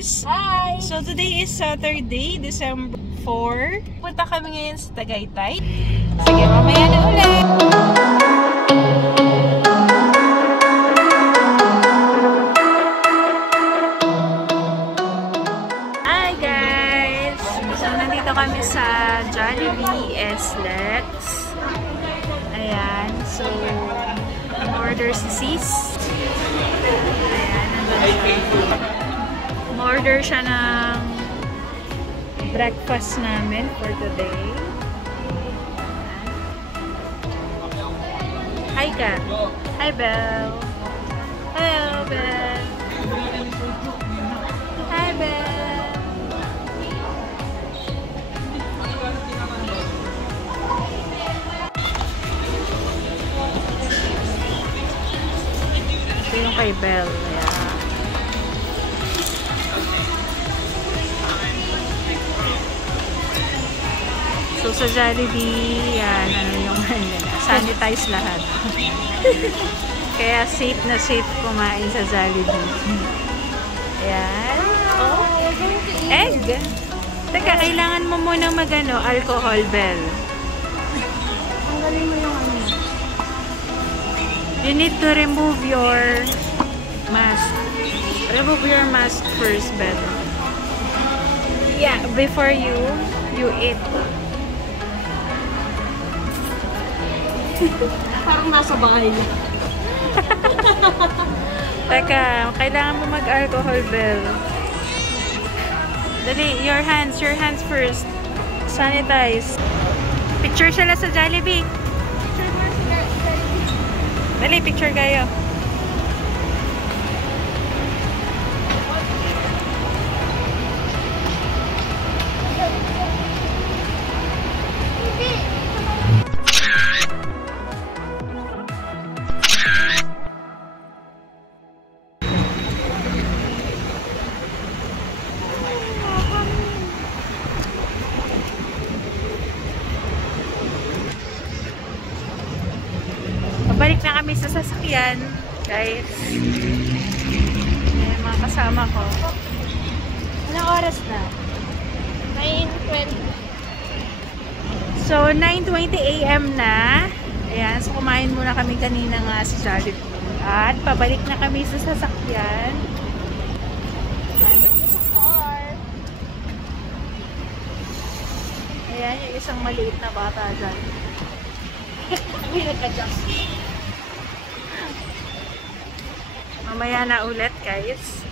guys! Hi! So today is Saturday, December 4. Punta kami ngayon sa Tagaytay. Sige, mamaya na ulit! Hi guys! So nandito kami sa Jollibee S-Lex. Ayan, so order si Sis. Ayan, nandun siya. Order siya ng breakfast namin for today. Hi ka! Hi Belle! Hello Belle! Hi Belle! Ito yung kay Belle. So sa Jollibee, yan, ano yung sanitize lahat. Kaya safe na safe kumain sa Jollibee. Ayan. Oh, egg! Teka, kailangan mo munang magano, alcohol, Bell. Tanggalin mo yung ano. You need to remove your mask. Remove your mask first, Bell. Yeah, before you eat. Parang nasa bahay. Teka, kailangan mo mag-alcohol, Bell. Dali, your hands first. Sanitize. Picture sila sa Jollibee. Dali, picture kayo. Balik na kami sa sasakyan, guys. Ayan, mga kasama ko. Anong oras na? 9:20. So, 9:20 AM na. Ayan, so kumain muna kami kanina nga sa Jollibee. At pabalik na kami sa sasakyan. Ayan, yung isang maliit na bata dyan. May nag-adjust. Mamaya na ulit, guys.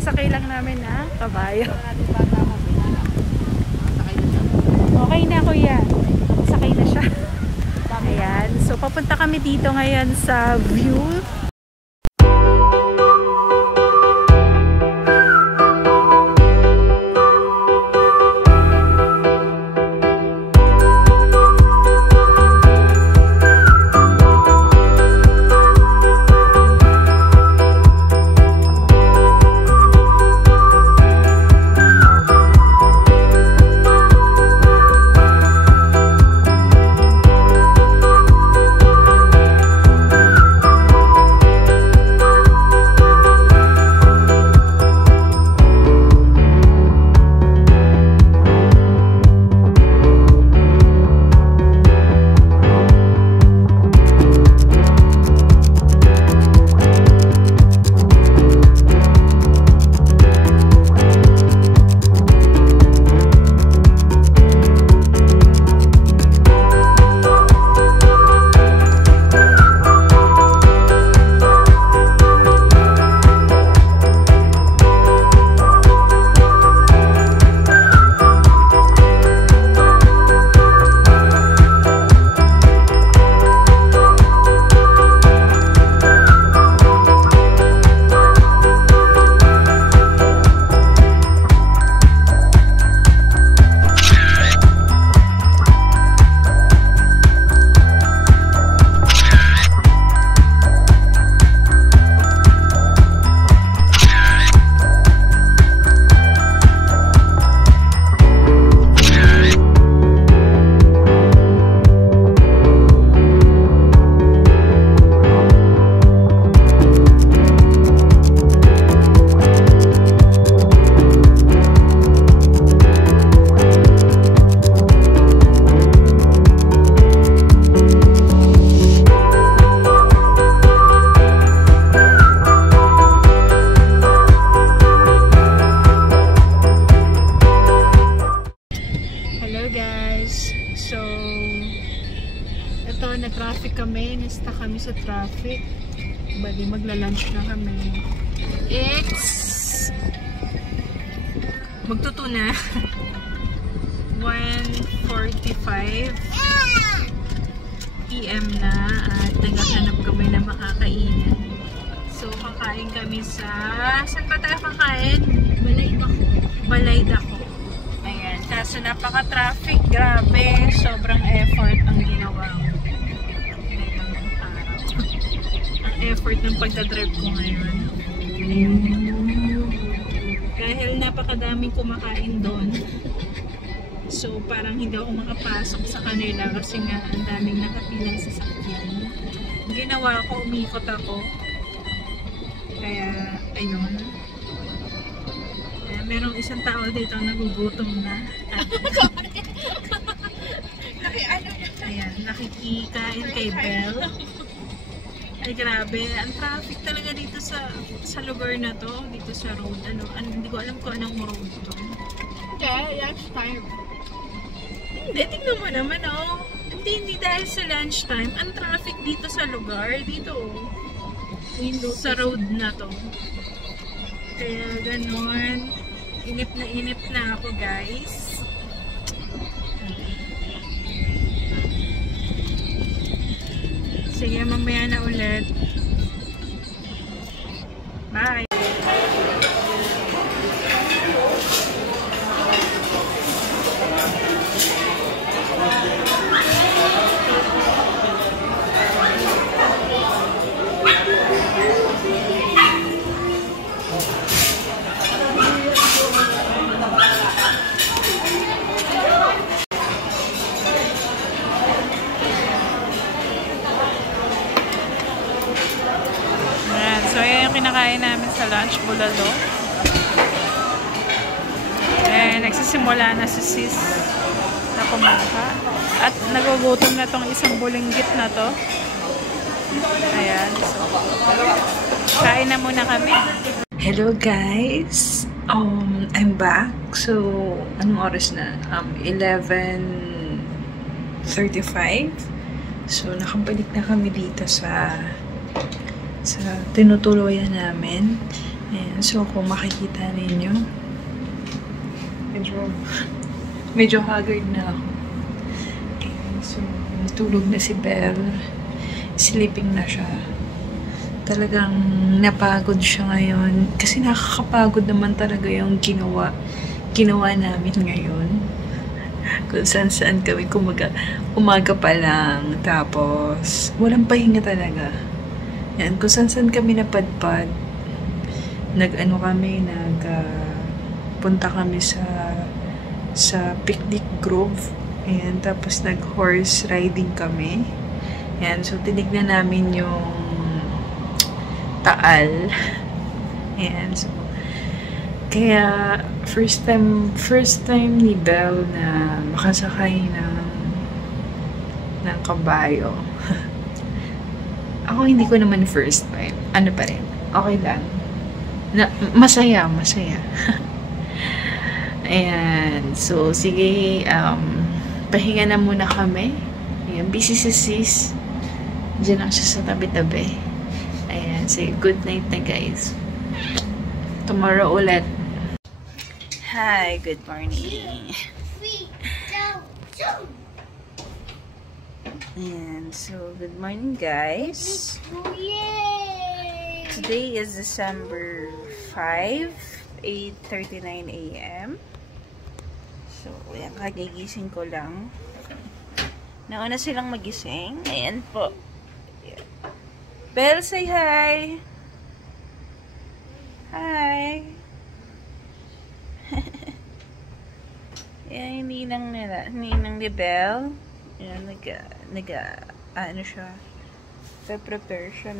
Sasakay lang namin na kabayo. Okay na kuya. Sakay na siya. Ayan. So papunta kami dito ngayon sa view. guys. So, ito, na-traffic kami. Nasta kami sa traffic. Bali, magla-lunch na kami. It's magtuto na. 1:45 PM na at naghahanap kami na makakainan. So, kakain kami sa... Saan ba tayo kakain? Balayda ko. Ayan. Kaso napaka-traffic. Grabe. Sobrang effort ang ginawa ko. Ang effort ng pagdadrive ko ngayon. Ayan. Dahil napakadaming kumakain doon. So, parang hindi ako makapasok sa kanila kasi nga ang daming nakapilang sasakyan. Ginawa ko, umikot ako. Kaya, ayun. Kaya, merong isang tao dito nagugutom na. Ayan, nakikikain kay Belle. Ay, grabe. Ang traffic talaga dito sa lugar na to. Dito sa road. Hindi ko alam kung anong road to. Okay, lunch time. Hindi, tingnan mo naman, oh. Hindi dahil sa lunchtime. Ang traffic dito sa lugar. Dito, oh. Sa road na to. Kaya, ganun. Inip na ako, guys. Sige, mamaya na ulit. Bye! So, yan yung kinakain namin sa lunch, bulalo. Nagsisimula na si sis na kumaka. At nagugutom na tong isang bulinggit na to. Ayan. So, kain na muna kami. Hello guys! I'm back. So, anong oras na? 11:35. So, nakabalik na kami dito sa tinutuluyan namin. Ayan. So, kung makikita ninyo, medyo haggard na ako. Ayan. So, natulog na si Belle. Sleeping na siya. Talagang napagod siya ngayon. Kasi nakakapagod naman talaga yung ginawa namin ngayon. Kung saan kami umaga pa lang. Tapos, walang pahinga talaga. Yan, kung saan kami napadpad, punta kami sa picnic grove. Ayan, tapos nag-horse riding kami. Ayan, so tinignan namin yung Taal. Ayan, so kaya first time ni Belle na makasakay ng kabayo. Ako hindi ko naman first time. Ano pa rin? Okay lang. Masaya. Ayan. So, sige. Pahinga na muna kami. Ayan. Busy si sis. Diyan lang siya sa tabi-tabi. Ayan. Sige, good night na guys. Tomorrow ulit. Hi. Good morning. And so, good morning guys. Yay! Today is December 5, 8:39 AM. So, ayan, kagigising ko lang. Nauna silang magising. Ayan po. Ayan. Belle, say hi! Hi! Ayan, ninang ni Belle. Ayan, ano siya, prepare siya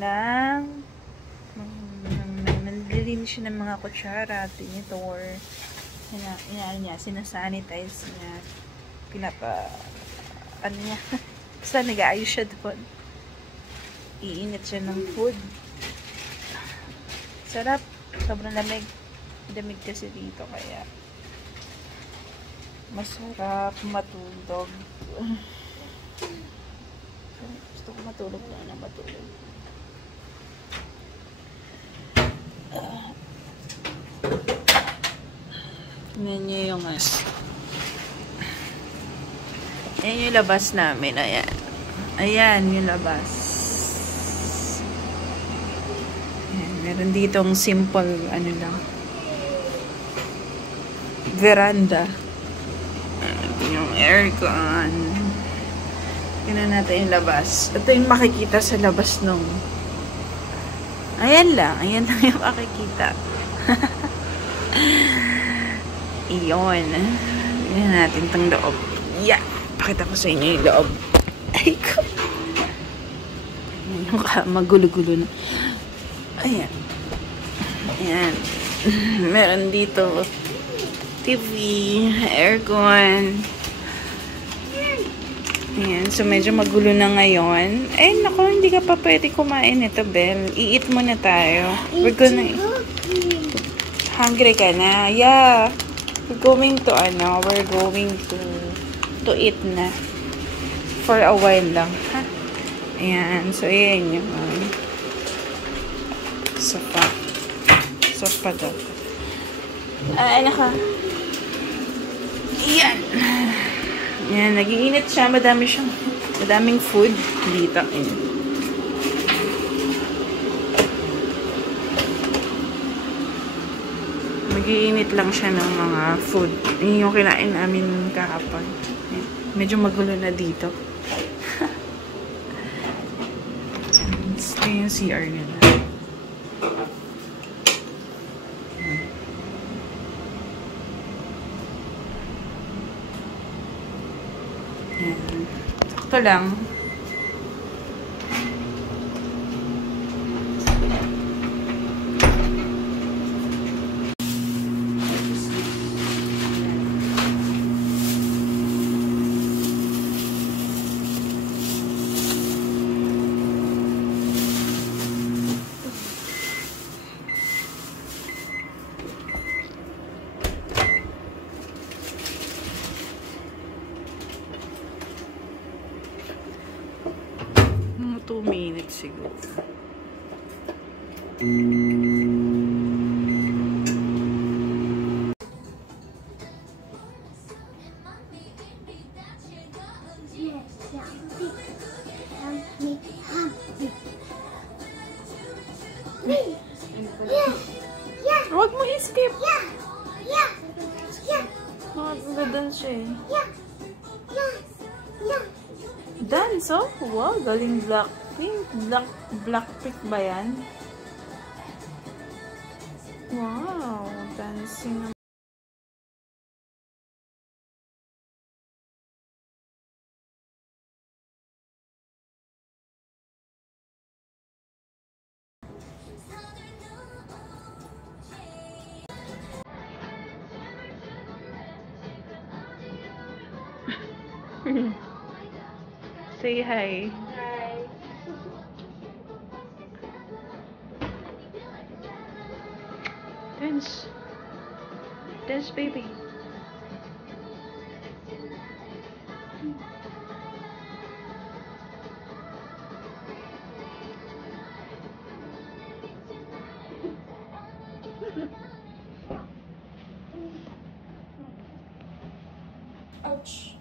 nalilinis siya ng mga kutsara, tinitor, sinasanitize niya, basta nag-aayos siya doon, iinit siya ng food. Sarap, sobrang lamig kasi dito, kaya Masarap matulog. Gusto ko matulog na matulog. Tingnan nyo yung ayan yung labas namin. Ayan. Ayan yung labas. Ayan. Meron ditong simple ano lang. Veranda. Yung aircon. Tingnan natin yung labas. Ito yung makikita sa labas nung. Ayan lang. Ayan lang yung makikita. Iyon. Tingnan natin itong loob. Yeah! Pakita ko sa inyo yung loob. Ay ko. Yung magulo-gulo na. Ayan. Ayan. Meron dito TV, aircon. Ayan. So, medyo magulo na ngayon. Eh, naku, hindi ka pa pwede kumain ito, Belle. I-eat muna tayo. We're gonna... Hungry ka na? Yeah. We're going to eat na. For a while lang, ha? Ayan. So, ayan yung sofa. Sofa daw. Ano ka? Ayan. Ayan. Nag-iinit siya. Madaming food dito. Ayan. Mag-iinit lang siya ng mga food. Yun yung kinain namin kahapon. Ayan. Medyo magulo na dito. Ito yung CR nila. Ayan. Sakto lang. Mga 2 minutes siguro. Huwag mo i-skip. Magda-dance siya eh. Dance, oh? Wow, galing Blackpink. Blackpink ba yan? Wow, dancing. Say hi. Hi. Dance. Dance, baby. Ouch.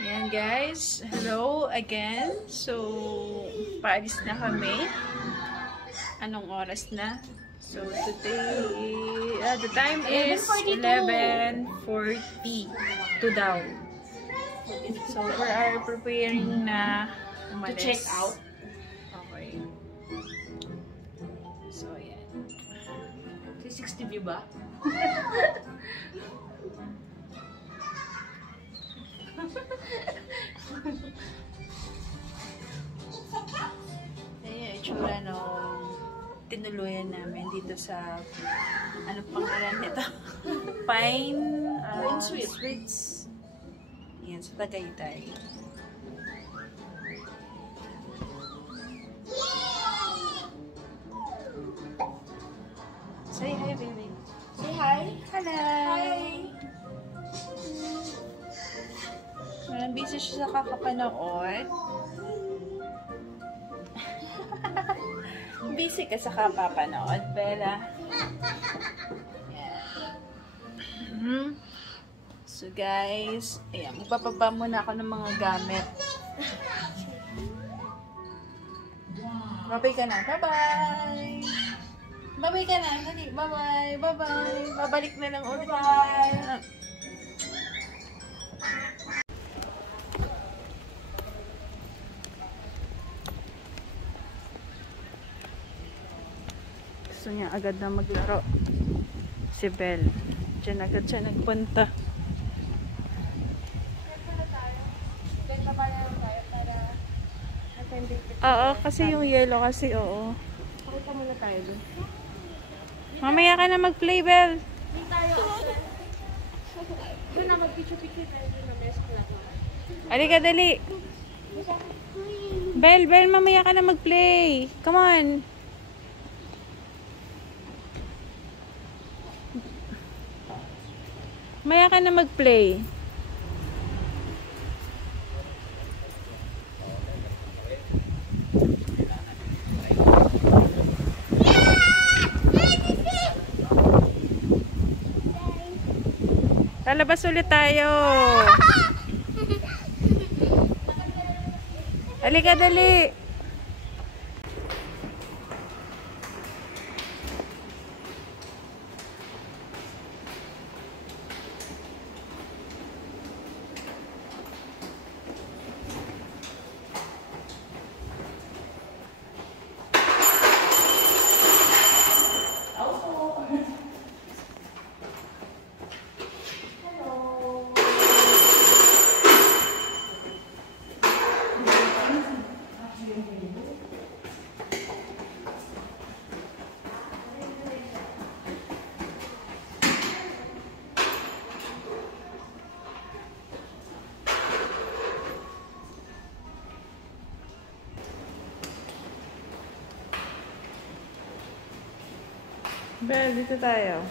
Ayan guys, hello again. So, paalis na kami. Anong oras na? So, today, the time is 11:40 to daw. So, we are preparing na umalis. To check out. Okay. So, ayan. 360 view ba? Ayan, itsura nung tinuluyan namin dito sa, ano pangalan nito? Pine Sweets. Ayan, sa Tagaytay. Say hi, baby. Say hi. Hello. Busy siya sa kakapanood. Busy ka sa kapapanood, Bella. Yeah. So guys, ayan, magpapaba muna ako ng mga gamit. Babay ka na. Bye-bye! Babay ka na. Dali. Bye-bye. Bye-bye. Babalik na lang ulit. Bye! Gusto niya agad na maglaro. Si Belle. Diyan agad siya nagpunta. Oo, kasi yung yellow kasi, oo. Pakita muna tayo dun. Mamaya ka na mag-play, Belle. Hindi tayo. Doon na mag-picture-picture tayo doon na may school ako. Halika, dali. Belle, mamaya ka na mag-play. Come on. Mamaya ka na mag-play. Lalabas ulit tayo. Halika, dali. Belle, dito tayo.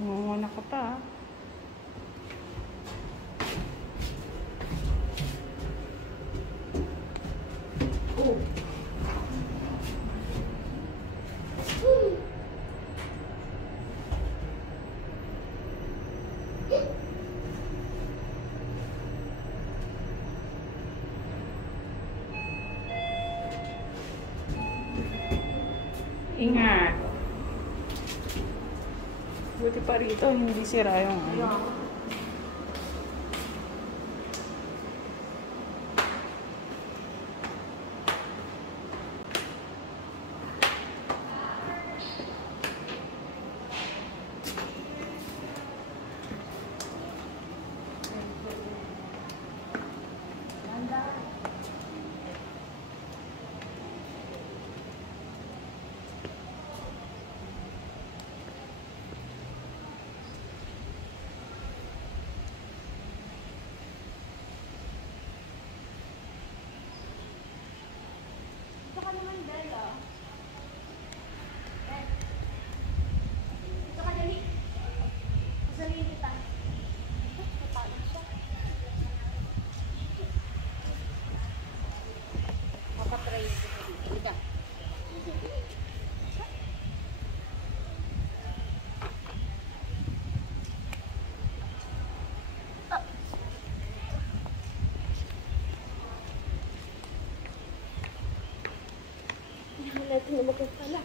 Muna ka pa. Oh. Ingat. Buti pa rito, hindi sira yung ano. Ito ka naman, Bella. Ito ka, dali. Kasalihin kita. Kapalo siya. Papatry ito ka dito. Halika. Ito na magkakala.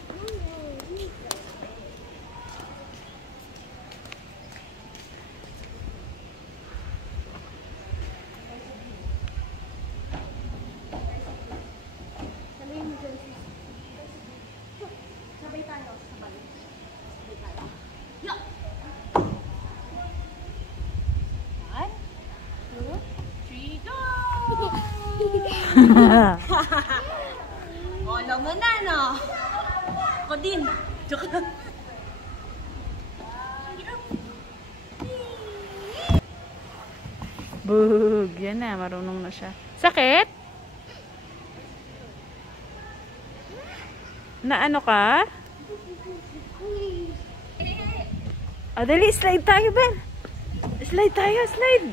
Sabihin mo dyan, sis. Sabay tayo. Sabay tayo. Yo! 1, 2, 3, go! Alam mo na, no? Ako din. Joke lang. Bug! Yan na, marunong na siya. Sakit? Na ano ka? O, dali, slide tayo, Ben. Slide tayo, slide.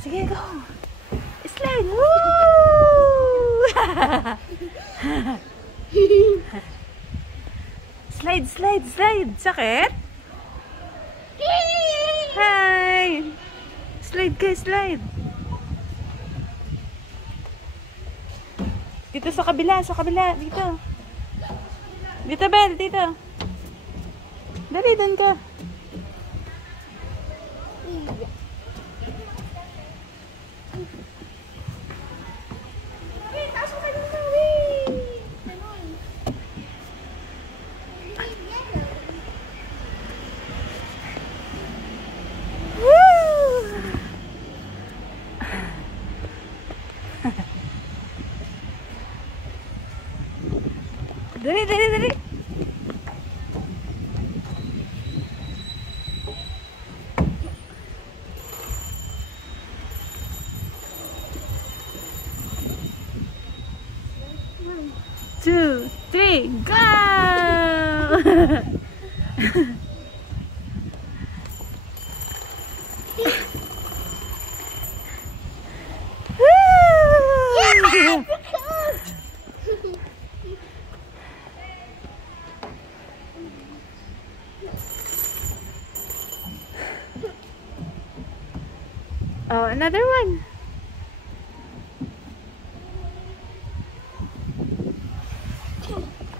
Sige, go. Slide. Woo! Slide, slide, slide. Sakit? Hi! Slide ka, slide. Dito sa kabila, dito. Dito, Bel, dito. Dali, doon ka. Dali, dali, dali. Two, three, go! Oh, another one.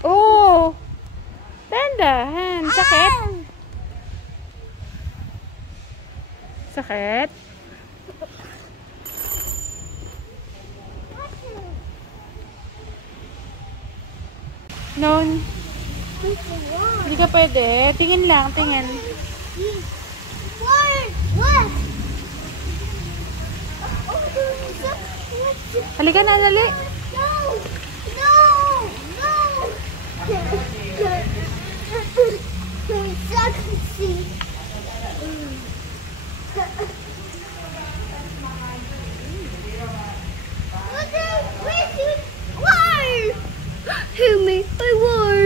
Oh, dandahan. Sakit? Sakit? No. Hindi ka pwede. Tingin lang, tingin. What? Halika na, dali. No! No! No! Sexy. Why? Help me! I war.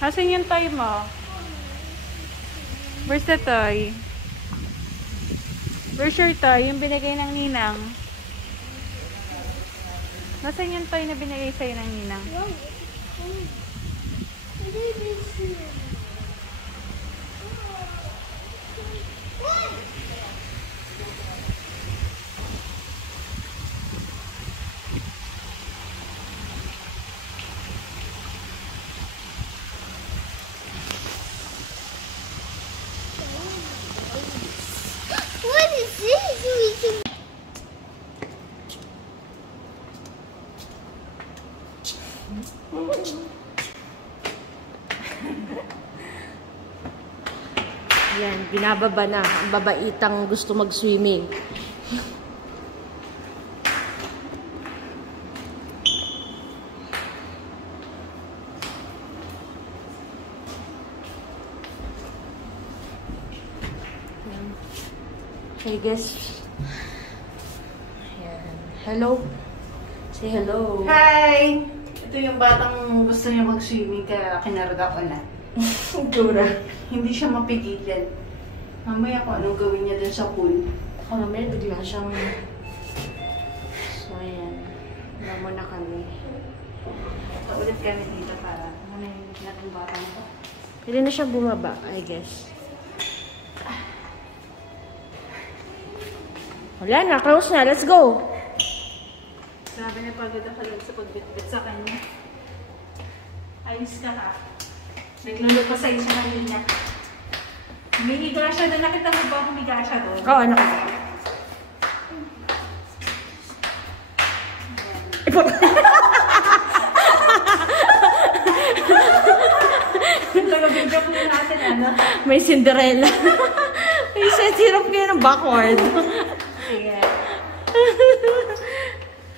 Asan yung toy mo? Where's the toy? Where's your toy? Yung binigay ng ninang. Nasaan yung toy na binigay sa'yo ng ninang? What is this? Yan, binababa na ang babaitang gusto mag-swimming. Hey guys. Yan. Hello. Say hello. Hi! Ito yung batang gusto niya mag-swimming kaya kinarga ko na. Dura. Hindi siya mapigilan. Mamaya kung anong gawin niya dun sa pool. Ako naman, bigla siyang... So, ayan. Wala mo na kami. Ito ulit kami dito para manahimik na itong batang ko. Pwede na siya bumaba, I guess. Wala na, close na. Let's go! Sabi niya pagod ako lang sa pagbitbit sa kanya. Ayos ka ha. Nagluluto sa isa kanina. Humihiga siya doon. Nakita mo ba humiga siya doon? Oo, nakita. Taga-video po natin, ano? May Cinderella. May set hirap kayo ng backward.